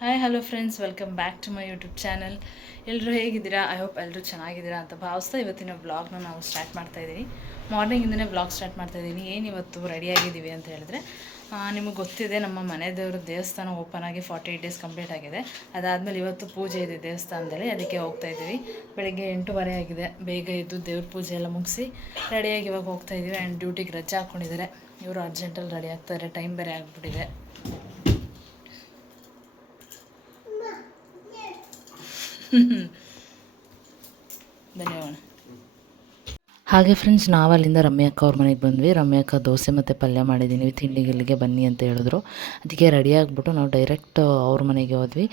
Hi hello friends, welcome back to my YouTube channel. ಎಲ್ಲರೂ ಹೇಗಿದ್ದೀರಾ? I hope ಎಲ್ಲರೂ ಚೆನ್ನಾಗಿದ್ದೀರಾ ಅಂತ ಭಾವಿಸ್ತಾ ಇವತ್ತಿನ ವ್ಲಾಗ್ನ ನಾವು ಸ್ಟಾರ್ಟ್ ಮಾಡ್ತಾಯಿದ್ದೀವಿ. ಮಾರ್ನಿಂಗಿಂದನೇ ವ್ಲಾಗ್ ಸ್ಟಾರ್ಟ್ ಮಾಡ್ತಾಯಿದ್ದೀನಿ. ಇವತ್ತು ರೆಡಿಯಾಗಿದ್ದೀವಿ ಅಂತ ಹೇಳಿದ್ರೆ, ನಿಮಗೆ ಗೊತ್ತಿದೆ ನಮ್ಮ ಮನೆ ದೇವರು ದೇವಸ್ಥಾನ ಓಪನ್ ಆಗಿ 48 ಡೇಸ್ ಕಂಪ್ಲೀಟ್ ಆಗಿದೆ. ಅದಾದಮೇಲೆ ಇವತ್ತು ಪೂಜೆ ಇದೆ ದೇವಸ್ಥಾನದಲ್ಲಿ, ಅದಕ್ಕೆ ಹೋಗ್ತಾಯಿದ್ದೀವಿ. ಬೆಳಗ್ಗೆ 8:15 ಆಗಿದೆ. ಬೇಗ ಎದ್ದು ದೇವ್ರ ಪೂಜೆ ಎಲ್ಲ ಮುಗಿಸಿ ರೆಡಿಯಾಗಿ ಇವಾಗ ಹೋಗ್ತಾಯಿದ್ದೀವಿ. ಆ್ಯಂಡ್ ಡ್ಯೂಟಿಗೆ ರಜೆ ಹಾಕ್ಕೊಂಡಿದ್ದಾರೆ. ಇವರು ಅರ್ಜೆಂಟಲ್ಲಿ ರೆಡಿ ಆಗ್ತಾರೆ, ಟೈಮ್ ಬೇರೆ ಆಗಿಬಿಟ್ಟಿದೆ. ಧನ್ಯವಾದ. ಹಾಗೆ ಫ್ರೆಂಡ್ಸ್, ನಾವು ಅಲ್ಲಿಂದ ರಮ್ಯಕ್ಕ ಅವ್ರ ಮನೆಗೆ ಬಂದ್ವಿ. ರಮ್ಯಕ್ಕ ದೋಸೆ ಮತ್ತು ಪಲ್ಯ ಮಾಡಿದ್ದೀನಿ, ತಿಂಡಿಗೆ ಇಲ್ಲಿಗೆ ಬನ್ನಿ ಅಂತ ಹೇಳಿದ್ರು. ಅದಕ್ಕೆ ರೆಡಿ ಆಗಿಬಿಟ್ಟು ನಾವು ಡೈರೆಕ್ಟ್ ಅವ್ರ ಮನೆಗೆ ಹೋದ್ವಿ.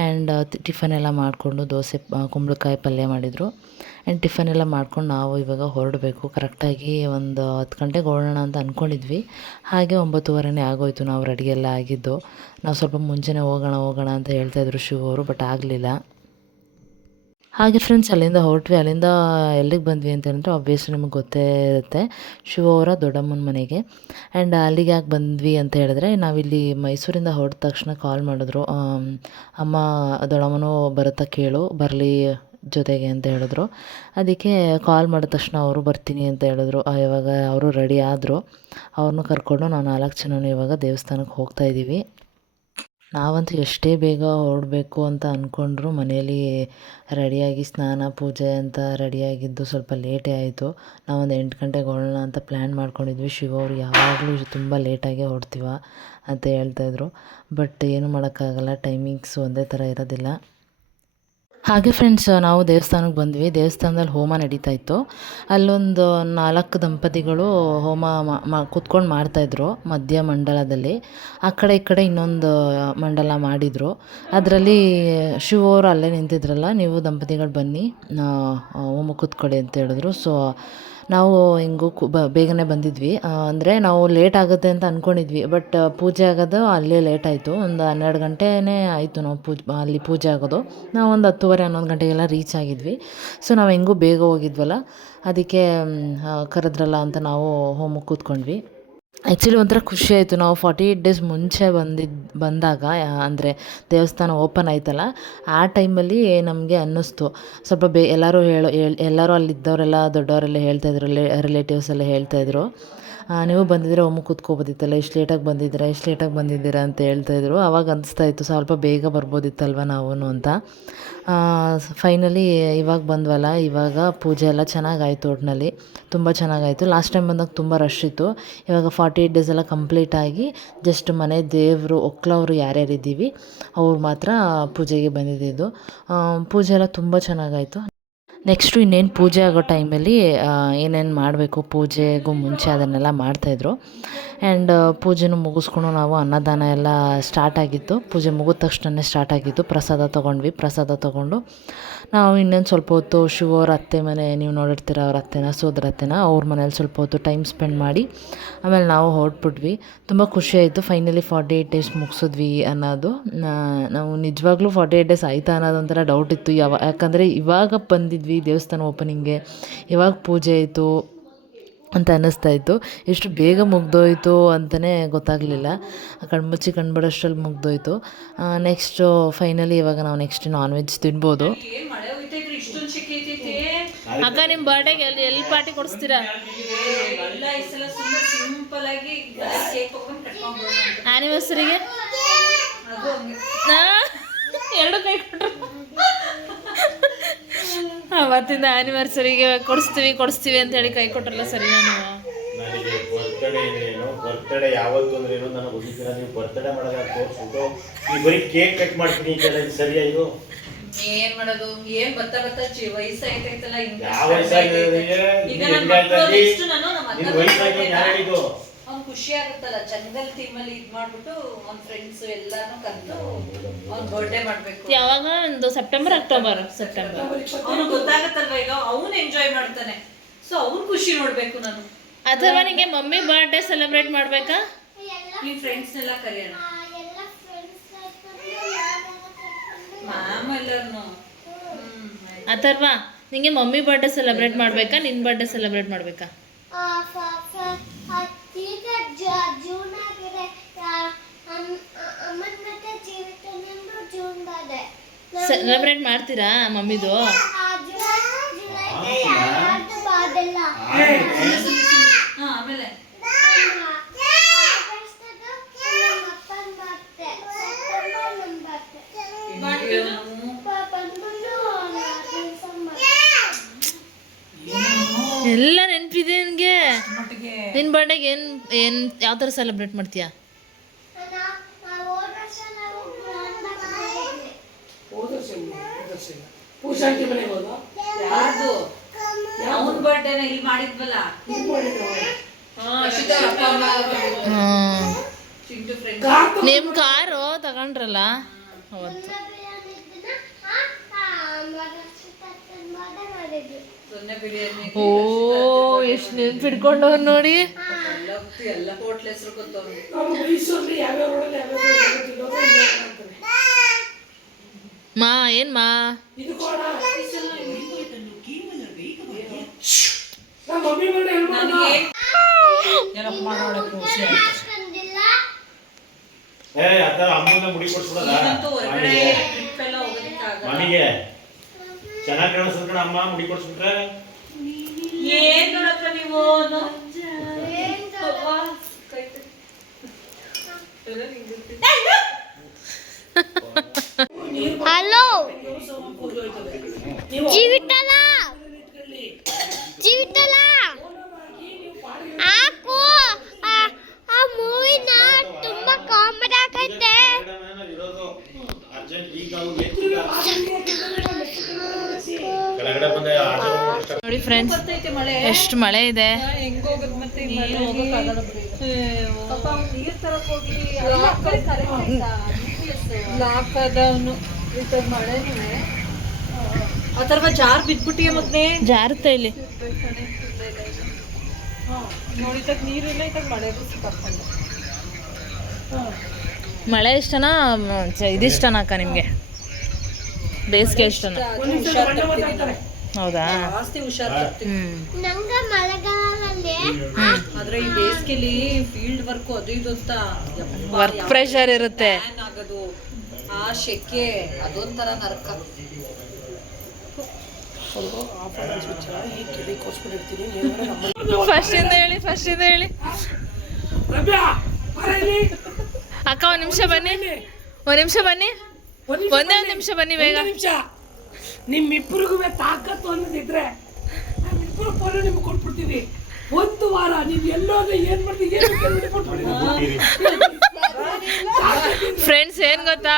ಆ್ಯಂಡ್ ಟಿಫನ್ ಎಲ್ಲ ಮಾಡಿಕೊಂಡು ದೋಸೆ ಕುಂಬಳಕಾಯಿ ಪಲ್ಯ ಮಾಡಿದರು. ಆ್ಯಂಡ್ ಟಿಫನ್ ಎಲ್ಲ ಮಾಡ್ಕೊಂಡು ನಾವು ಇವಾಗ ಹೊರಡಬೇಕು. ಕರೆಕ್ಟಾಗಿ ಒಂದು 10 ಗಂಟೆಗೆ ಹೊರಡೋಣ ಅಂತ ಅಂದ್ಕೊಂಡಿದ್ವಿ. ಹಾಗೆ 9:15 ಆಗೋಯಿತು ನಾವು ರೆಡಿ ಎಲ್ಲ ಆಗಿದ್ದು. ನಾವು ಸ್ವಲ್ಪ ಮುಂಚೆನೇ ಹೋಗೋಣ ಅಂತ ಹೇಳ್ತಾಯಿದ್ರು ಶಿವ ಅವರು, ಬಟ್ ಆಗಲಿಲ್ಲ. ಹಾಗೆ ಫ್ರೆಂಡ್ಸ್, ಅಲ್ಲಿಂದ ಹೊರಟ್ವಿ. ಅಲ್ಲಿಂದ ಎಲ್ಲಿಗೆ ಬಂದ್ವಿ ಅಂತ ಹೇಳಿದ್ರೆ, ಆಬ್ವಿಯಸ್ಲಿ ನಿಮಗೆ ಗೊತ್ತೇ ಇರುತ್ತೆ, ಶಿವ ಅವರ ದೊಡ್ಡಮ್ಮನ ಮನೆಗೆ. ಆ್ಯಂಡ್ ಅಲ್ಲಿಗೆ ಯಾಕೆ ಬಂದ್ವಿ ಅಂತ ಹೇಳಿದ್ರೆ, ನಾವಿಲ್ಲಿ ಮೈಸೂರಿಂದ ಹೊರಟ ತಕ್ಷಣ ಕಾಲ್ ಮಾಡಿದ್ರು. ಅಮ್ಮ ದೊಡ್ಡಮ್ಮನೂ ಬರುತ್ತಾ ಕೇಳು, ಬರಲಿ ಜೊತೆಗೆ ಅಂತ ಹೇಳಿದ್ರು. ಅದಕ್ಕೆ ಕಾಲ್ ಮಾಡಿದ ತಕ್ಷಣ ಅವರು ಬರ್ತೀನಿ ಅಂತ ಹೇಳಿದ್ರು. ಇವಾಗ ಅವರು ರೆಡಿ ಆದರು. ಅವ್ರನ್ನೂ ಕರ್ಕೊಂಡು ನಾವು 4 ಜನನೂ ಇವಾಗ ದೇವಸ್ಥಾನಕ್ಕೆ ಹೋಗ್ತಾಯಿದ್ದೀವಿ. ನಾವಂತೂ ಎಷ್ಟೇ ಬೇಗ ಹೊರಡಬೇಕು ಅಂತ ಅಂದ್ಕೊಂಡ್ರು ಮನೆಯಲ್ಲಿ ರೆಡಿಯಾಗಿ ಸ್ನಾನ ಪೂಜೆ ಅಂತ ರೆಡಿಯಾಗಿದ್ದು ಸ್ವಲ್ಪ ಲೇಟೇ ಆಯಿತು. ನಾವೊಂದು 8 ಗಂಟೆಗೆ ಹೊರಡೋಣ ಅಂತ ಪ್ಲ್ಯಾನ್ ಮಾಡ್ಕೊಂಡಿದ್ವಿ. ಶಿವ ಅವರು ಯಾವಾಗಲೂ ತುಂಬ ಲೇಟಾಗೇ ಹೊರಡ್ತೀವ ಅಂತ ಹೇಳ್ತಾಯಿದ್ರು. ಬಟ್ ಏನು ಮಾಡೋಕ್ಕಾಗಲ್ಲ, ಟೈಮಿಂಗ್ಸ್ ಒಂದೇ ಥರ ಇರೋದಿಲ್ಲ. ಹಾಗೆ ಫ್ರೆಂಡ್ಸ್, ನಾವು ದೇವಸ್ಥಾನಕ್ಕೆ ಬಂದ್ವಿ. ದೇವಸ್ಥಾನದಲ್ಲಿ ಹೋಮ ನಡೀತಾ ಇತ್ತು. ಅಲ್ಲೊಂದು 4 ದಂಪತಿಗಳು ಹೋಮ ಕೂತ್ಕೊಂಡು ಮಾಡ್ತಾಯಿದ್ರು ಮಧ್ಯ ಮಂಡಲದಲ್ಲಿ. ಆ ಕಡೆ ಈ ಕಡೆ ಇನ್ನೊಂದು ಮಂಡಲ ಮಾಡಿದರು. ಅದರಲ್ಲಿ ಶಿವ ಅವರು ಅಲ್ಲೇ ನಿಂತಿದ್ರಲ್ಲ, ನೀವು ದಂಪತಿಗಳು ಬನ್ನಿ ಹೋಮ ಕೂತ್ಕೊಳ್ಳಿ ಅಂತ ಹೇಳಿದ್ರು. ಸೊ ನಾವು ಹಿಂಗೂ ಬೇಗನೆ ಬಂದಿದ್ವಿ. ಅಂದರೆ ನಾವು ಲೇಟ್ ಆಗುತ್ತೆ ಅಂತ ಅಂದ್ಕೊಂಡಿದ್ವಿ, ಬಟ್ ಪೂಜೆ ಆಗೋದು ಅಲ್ಲೇ ಲೇಟ್ ಆಯಿತು. ಒಂದು 12 ಗಂಟೆನೇ ಆಯಿತು ನಾವು ಅಲ್ಲಿ ಪೂಜೆ ಆಗೋದು. ನಾವು ಒಂದು 10:30 11 ಗಂಟೆಗೆಲ್ಲ ರೀಚ್ ಆಗಿದ್ವಿ. ಸೊ ನಾವು ಹೆಂಗೂ ಬೇಗ ಹೋಗಿದ್ವಲ್ಲ, ಅದಕ್ಕೆ ಕರೆದ್ರಲ್ಲ ಅಂತ ನಾವು ಹೋಮಕ್ಕೆ ಕೂತ್ಕೊಂಡ್ವಿ. ಆ್ಯಕ್ಚುಲಿ ಒಂಥರ ಖುಷಿ ಆಯಿತು. ನಾವು 48 ಡೇಸ್ ಮುಂಚೆ ಬಂದಾಗ, ಅಂದರೆ ದೇವಸ್ಥಾನ ಓಪನ್ ಆಯ್ತಲ್ಲ, ಆ ಟೈಮಲ್ಲಿ ನಮಗೆ ಅನ್ನಿಸ್ತು ಸ್ವಲ್ಪ ಎಲ್ಲರೂ ಅಲ್ಲಿದ್ದವರೆಲ್ಲ ದೊಡ್ಡವರೆಲ್ಲ ಹೇಳ್ತಾಯಿದ್ರು, ರಿಲೇಟಿವ್ಸ್ ಎಲ್ಲ ಹೇಳ್ತಾಯಿದ್ರು, ನೀವು ಬಂದಿದ್ರೆ ಒಮ್ಮೆ ಕೂತ್ಕೋಬೋದಿತ್ತಲ್ಲ, ಇಷ್ಟು ಲೇಟಾಗಿ ಬಂದಿದ್ದೀರಾ ಅಂತ ಹೇಳ್ತಾಯಿದ್ರು. ಆವಾಗ ಅನಿಸ್ತಾಯಿತ್ತು ಸ್ವಲ್ಪ ಬೇಗ ಬರ್ಬೋದಿತ್ತಲ್ವ ನಾವು ಅಂತ. ಫೈನಲಿ ಇವಾಗ ಬಂದ್ವಲ್ಲ, ಇವಾಗ ಪೂಜೆ ಎಲ್ಲ ಚೆನ್ನಾಗಾಯಿತು. ಒಟ್ಟಿನಲ್ಲಿ ತುಂಬ ಚೆನ್ನಾಗಾಯಿತು. ಲಾಸ್ಟ್ ಟೈಮ್ ಬಂದಾಗ ತುಂಬ ರಶ್ ಇತ್ತು. ಇವಾಗ 48 ಡೇಸ್ ಎಲ್ಲ ಕಂಪ್ಲೀಟಾಗಿ ಜಸ್ಟ್ ಮನೆ ದೇವರು ಒಕ್ಲವರು ಯಾರ್ಯಾರಿದ್ದೀವಿ ಅವ್ರು ಮಾತ್ರ ಪೂಜೆಗೆ ಬಂದಿದ್ದು. ಪೂಜೆ ಎಲ್ಲ ತುಂಬ ಚೆನ್ನಾಗಾಯಿತು. ನೆಕ್ಸ್ಟು ಇನ್ನೇನು ಪೂಜೆ ಆಗೋ ಟೈಮಲ್ಲಿ ಏನೇನು ಮಾಡಬೇಕು ಪೂಜೆಗೂ ಮುಂಚೆ ಅದನ್ನೆಲ್ಲ ಮಾಡ್ತಾಯಿದ್ರು. ಆ್ಯಂಡ್ ಪೂಜೆನೂ ಮುಗಿಸ್ಕೊಂಡು ನಾವು ಅನ್ನದಾನ ಎಲ್ಲ ಸ್ಟಾರ್ಟ್ ಆಗಿತ್ತು. ಪೂಜೆ ಮುಗಿದ ತಕ್ಷಣವೇ ಸ್ಟಾರ್ಟ್ ಆಗಿತ್ತು. ಪ್ರಸಾದ ತೊಗೊಂಡು ನಾವು ಇನ್ನೊಂದು ಸ್ವಲ್ಪ ಹೊತ್ತು ಶಿವ ಅವ್ರ ಅತ್ತೆ ಮನೆ, ನೀವು ನೋಡಿರ್ತೀರ ಅವ್ರ ಅತ್ತೆನ, ಸೋದರತ್ತೆನ, ಅವ್ರ ಮನೇಲಿ ಸ್ವಲ್ಪ ಹೊತ್ತು ಟೈಮ್ ಸ್ಪೆಂಡ್ ಮಾಡಿ ಆಮೇಲೆ ನಾವು ಹೊರಟ್ಬಿಟ್ವಿ. ತುಂಬ ಖುಷಿಯಾಯಿತು. ಫೈನಲಿ 48 ಡೇಸ್ ಮುಗಿಸಿದ್ವಿ ಅನ್ನೋದು. ನಾವು ನಿಜವಾಗ್ಲೂ 48 ಡೇಸ್ ಆಯಿತಾ ಅನ್ನೋದೊಂಥರ ಡೌಟ್ ಇತ್ತು. ಯಾಕಂದರೆ ಇವಾಗ ಬಂದಿದ್ವಿ ದೇವಸ್ಥಾನ ಓಪನಿಂಗ್ಗೆ, ಇವಾಗ ಪೂಜೆ ಆಯಿತು ಅಂತ ಅನ್ನಿಸ್ತಾಯಿತ್ತು. ಎಷ್ಟು ಬೇಗ ಮುಗ್ದೋಯ್ತು ಅಂತಲೇ ಗೊತ್ತಾಗಲಿಲ್ಲ. ಕಣ್ಬಿಡೋಷ್ಟ್ರಲ್ಲಿ ಮುಗ್ದೋಯ್ತು. ನೆಕ್ಸ್ಟು ಫೈನಲಿ ಇವಾಗ ನಾವು ನೆಕ್ಸ್ಟ್ ನಾನ್ ವೆಜ್ ತಿನ್ಬೋದು. ಅಕ್ಕ, ನಿಮ್ಮ ಬರ್ಡೇಗೆ ಎಲ್ಲಿ ಪಾರ್ಟಿ ಕೊಡಿಸ್ತೀರಾ? ಆ್ಯನಿವರ್ಸರಿಗೆ 2 ಕೈ ಕೊಟ್ಟರು. ಅವತ್ತಿಂದ ಆ್ಯನಿವರ್ಸರಿಗೆ ಕೊಡಿಸ್ತೀವಿ ಅಂತ ಹೇಳಿ ಕೈ ಕೊಟ್ಟರಲ್ಲ, ಸರಿ? ನನಗೆ ಬರ್ತಡೇ ಯಾವತ್ತು ಅಂದ್ರೆ ಏನೋ ನನಗೆ ಗೊತ್ತಿಲ್ಲ. ನೀವು ಬರ್ತಡೇ ಮಾಡೋದಾಗ ತೋರಿಸ್ಬಿಟ್ಟು ಈ ಬರೀ ಕೇಕ್ ಕಟ್ ಮಾಡ್ತೀನಿ ಅಂತ ಸರಿಯಾ? ಇದು ಏನ್ ಮಾಡೋದು? ಏನ್ ಬತ್ತಾ ವಯಸ್ಸಾಯ್ತೈತಲ್ಲ, ಯಾವ ವಯಸ್ಸಾಗಿದೆ? ಅವ್ನು ಖುಷಿ ಆಗುತ್ತಲ್ಲ, ಚಂದಲ್ ಟೀಮಲ್ಲಿ ಇದ್ ಮಾಡ್ಬಿಟ್ಟು ಅವ್ನ ಫ್ರೆಂಡ್ಸ್ ಎಲ್ಲಾನು ಕರೆದು ಅವ್ನ ಬರ್ಡೇ ಮಾಡ್ಬೇಕು. ಯಾವಾಗ? ಒಂದು ಸೆಪ್ಟೆಂಬರ್ ಅವನು ಗೊತ್ತಾಗತ್ತಲ್ವ, ಈಗ ಅವನು ಎಂಜಾಯ್ ಮಾಡ್ತಾನೆ. ಸೊ ಅವ್ನು ಖುಷಿ ನೋಡ್ಬೇಕು ನಾನು. ಅಥವಾ ನಿಂಗೆ ಮಮ್ಮಿ ಬರ್ಡೇ ಸೆಲೆಬ್ರೇಟ್ ಮಾಡ್ಬೇಕಾ? ಈ ಫ್ರೆಂಡ್ಸ್ ಎಲ್ಲ ಕರೆಯೋಣ, ಮ್ಯಾಮ್ ಎಲ್ಲರನ್ನು. ಅಥರ್ವಾ, ನಿಂಗೆ ಮಮ್ಮಿ ಬರ್ಡೇ ಸೆಲೆಬ್ರೇಟ್ ಮಾಡ್ಬೇಕಾ, ನಿನ್ನ ಬರ್ಡೇ ಸೆಲೆಬ್ರೇಟ್ ಮಾಡ್ಬೇಕಾ? ಜೂನ್ ಸೆಲೆಬ್ರೇಟ್ ಮಾಡ್ತೀರಾ ಮಮ್ಮಿದು? ಆಮೇಲೆ ಎಲ್ಲ ನೆನಪಿದೆ ನಿನಗೆ. ನಿನ್ನ ಬರ್ಡೇಗೆ ಏನು ಯಾವ ಥರ ಸೆಲೆಬ್ರೇಟ್ ಮಾಡ್ತೀಯಾ? ಅವನ ಬರ್ಡೇನ ಇಲ್ಲಿ ಮಾಡಿದ್ವಲ್ಲ, ನಿಮ್ಮ ಕಾರು ತಗೊಂಡ್ರಲ್ಲ ಅವತ್ತು. ಓ ಎಷ್ಟು ನೆನ್ಪಿಡ್ಕೊಂಡವ್ರು ನೋಡಿ. ಎಲ್ಲ ಹೋಟ್ಲ್ ಹೆಸರು ಗೊತ್ತವ್ರು. ಮಾ ಏನ್ ಮಾ ಅಮ್ಮನ ಮುಡಿ ಕೊಡ್ಸ್ಬಿಡಲ್ಲ ಮನೆಗೆ ಚೆನ್ನಾಗಿ ಕಾಣಿಸ್ಕೊಂಡ ಅಮ್ಮ ಮುಡಿ ಕೊಡ್ಸ್ಬಿಟ್ರೆ ಏನ್ ನೋಡಪ್ಪ ನೀವು ಹಲೋ ಜೀವಿತಲ ಜೀವಿತಲ ಆಕು ಆ ಮೂವಿನ ತುಂಬಾ ಕಾಮಿಡಿ ಆಗೈತೆ. ನೋಡಿ ಫ್ರೆಂಡ್ಸ್ ಎಷ್ಟು ಮಳೆ ಇದೆ. ಅಥವಾ ಜಾರ್ ಬಿದ್ಬಿಟ್ಟಿಗೆ ಮೊದ್ಲೇ ಜಾರುತ್ತೆ ಇಲ್ಲಿ. ನೋಡಿದಾಗ ನೀರಿಲ್ಲ, ಇದಾಗ ಮಳೆ ಬರ್ಕೊಂಡು ಮಳೆ ಇಷ್ಟನಾ ಇದಿಷ್ಟನಾ ಅಕ್ಕ ನಿಮಗೆ? ಬೇಸಿಗೆ ಇಷ್ಟನಾ? ಹೌದಾ? ಜಾಸ್ತಿ ಹುಷಾರ್ ತರ್ತೀವಿ. ನಂಗೆ ಮಳೆಗಾಲದಲ್ಲಿ ಆದ್ರೆ ಈ ಬೇಸಿಗೆಲಿ ಫೀಲ್ಡ್ ವರ್ಕ್ ಅದು ಇದು ಅಂತ ವರ್ಕ್ ಪ್ರೆಷರ್ ಇರುತ್ತೆ. ಫ್ಯಾನ್ ಆಗೋದು, ಆ ಶೆಕೆ ಅದೊಂಥರ ನರಕ. ಫಸ್ಟಿಂದ ಹೇಳಿ ಅಕ್ಕ. ಒಂದ್ ನಿಮಿಷ ಬನ್ನಿ, ಒಂದೇ ಒಂದು ನಿಮಿಷ ಬನ್ನಿ ಬೇಗ. ನಿಮ್ಮಿಬ್ಬರಿಗೂ ತಾಕತ್ತು ಅನ್ನೋದಿದ್ರೆ ನಮ್ಮಿಬ್ಬರು ಫೋನ್ ನಿಮ್ಗೆ ಕೊಟ್ಬಿಡ್ತೀವಿ. ಒಂದು ವಾರ ನೀವು ಎಲ್ಲೋದ್ರೆ ಏನ್ ಮಾಡ್ತೀವಿ ಫ್ರೆಂಡ್ಸ್ ಏನ್ ಗೊತ್ತಾ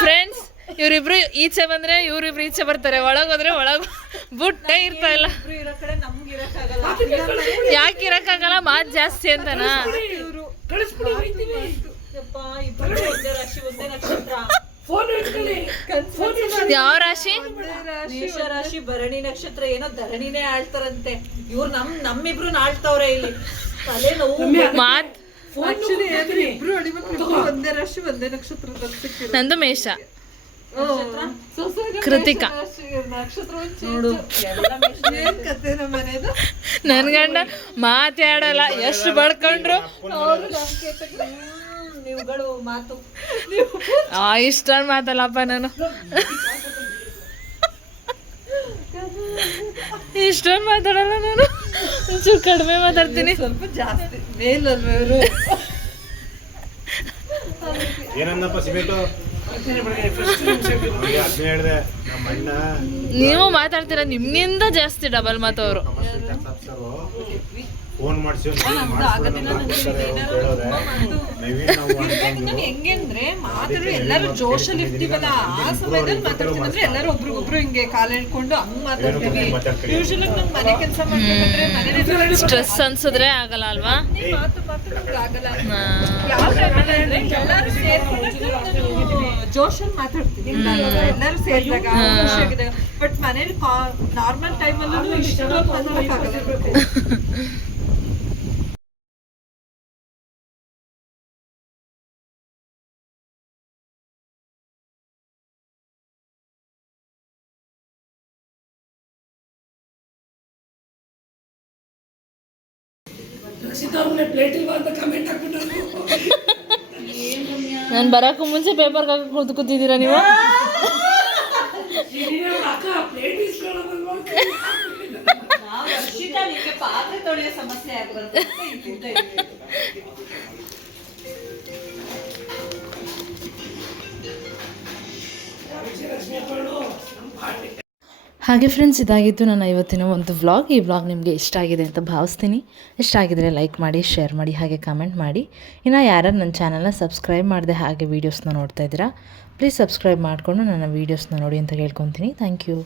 ಫ್ರೆಂಡ್ಸ್, ಇವ್ರಿಬ್ರು ಈಚೆ ಬಂದ್ರೆ ಇವ್ರಿಬ್ರು ಈಚೆ ಬರ್ತಾರೆ, ಒಳಗೋದ್ರೆ ಒಳಗ್ ಬುಟ್ಟೆ ಇರ್ತಾ ಇಲ್ಲ. ಯಾಕೆ ಇರಕ್ಕಾಗಲ್ಲ? ಮಾತ್ ಜಾಸ್ತಿ ಅಂತನಾ? ಯಾವ ರಾಶಿ? ರಾಶಿ ಭರಣಿ ನಕ್ಷತ್ರ. ಏನೋ ಧರಣಿನೇ ಆಳ್ತಾರಂತೆ ಇವ್ರು. ನಮ್ಮಿಬ್ರು ಆಳ್ತವ್ರೆ ಇಲ್ಲಿ. ತಲೆ ನೋವು. ಮಾತ್ ಒಂದೇ ರಾಶಿ ಒಂದೇ ನಕ್ಷತ್ರ. ನಂದು ಮೇಷ, ಕೃತಿಕಾ. ನನ್ ಗಂಡ ಮಾತಾಡಲ್ಲ, ಎಷ್ಟು ಬಡ್ಕೊಂಡ್ರು ನೀವುಗಳು ಮಾತು ಇಷ್ಟೊಂದು ಮಾತಲ್ಲಪ್ಪ. ನಾನು ಇಷ್ಟೊಂದು ಮಾತಾಡಲ್ಲ, ನಾನು ಒಂಚೂರು ಕಡಿಮೆ ಮಾತಾಡ್ತೀನಿ. ಸ್ವಲ್ಪ ಜಾಸ್ತಿ ಮೇಲಲ್ವ ಇವರು. ಏನಂದಪ್ಪ ಸಿಮೆಂಟು ಹೇಳಿದೆ ನಮ್ಮ ಅಣ್ಣ. ನೀವು ಮಾತಾಡ್ತೀರಾ, ನಿಮ್ಗಿಂತ ಜಾಸ್ತಿ ಡಬಲ್ ಮಾತವರು. ಫೋನ್ ಮಾಡಿಸಿ ಹೆಂಗೆ ಮಾತಾಡೋ ಎಲ್ಲರೂ ಜೋಶಲ್ಲಿ ಇರ್ತೀವಲ್ಲ, ಆ ಸಮಯದಲ್ಲಿ ಮಾತಾಡ್ತೀವಿ. ಅಂದ್ರೆ ಎಲ್ಲರೂ ಒಬ್ರಿಗೊಬ್ರು ಹಿಂಗೆ ಕಾಲ ಹಿಡ್ಕೊಂಡು ಹಂಗ್ ಮಾತಾಡ್ತೀವಿ. ಯೂಶಲಿ ನಮ್ ಮನೆ ಕೆಲಸ ಮಾಡ್ಬೇಕಂದ್ರೆ ಮನೇಲಿ ಸ್ಟ್ರೆಸ್ ಅನ್ಸಿದ್ರೆ ಆಗಲ್ಲ ಅಲ್ವಾ? ಮಾತು ಆಗಲ್ಲ. ಯಾವ ಟೈಮಲ್ಲಿ ಅಂದ್ರೆ ಎಲ್ಲರೂ ಸೇರ್ಕೊಂಡು ಜೋಶಲ್ಲಿ ಮಾತಾಡ್ತೀವಿ. ಎಲ್ಲರೂ ಸೇರಿದಾಗ ಖುಷಿಯಾಗಿದೆ. ಬಟ್ ಮನೇಲಿ ನಾರ್ಮಲ್ ಟೈಮಲ್ಲೂ ಇಷ್ಟೊಂದು ಮಾತಾಡಕ್ಕಾಗಲ್ಲ. ನಾನು ಬರೋಕ್ಕೂ ಮುಂಚೆ ಪೇಪರ್ಗೆ ಹಾಕಿ ಕೂತಿದ್ದೀರಾ ನೀವು? ಅಕ್ಕ ಪ್ಲೇಟ್ ಇಸ್ಕೊಳ್ಳೋದಲ್ವಾ ನಾವು ವರ್ಷಿತ ನಿಮಗೆ ಪಾತ್ರೆ ತೊಳೆಯೋ ಸಮಸ್ಯೆ ಆಗ್ಬಾರ್ದು ಅಂತ ಇದ್ದಿದ್ದೆ. ಲಕ್ಷ್ಮಿ ಅಪ್ಪಳು ನಮ್ಮ ಪಾಟಿ. ಹಾಗೆ ಫ್ರೆಂಡ್ಸ್, ಇದಾಗಿತ್ತು ನನ್ನ ಇವತ್ತಿನ ಒಂದು ವ್ಲಾಗ್. ಈ ವ್ಲಾಗ್ ನಿಮಗೆ ಇಷ್ಟ ಆಗಿದೆ ಅಂತ ಭಾವಿಸ್ತೀನಿ. ಇಷ್ಟ ಆಗಿದರೆ ಲೈಕ್ ಮಾಡಿ, ಶೇರ್ ಮಾಡಿ, ಹಾಗೆ ಕಮೆಂಟ್ ಮಾಡಿ. ಇನ್ನು ಯಾರು ನನ್ನ ಚಾನಲ್ನ ಸಬ್ಸ್ಕ್ರೈಬ್ ಮಾಡಿದೆ ಹಾಗೆ ವೀಡಿಯೋಸ್ನ ನೋಡ್ತಾ ಇದ್ದೀರಾ, ಪ್ಲೀಸ್ ಸಬ್ಸ್ಕ್ರೈಬ್ ಮಾಡಿಕೊಂಡು ನನ್ನ ವೀಡಿಯೋಸ್ನ ನೋಡಿ ಅಂತ ಕೇಳ್ಕೊತೀನಿ. Thank you.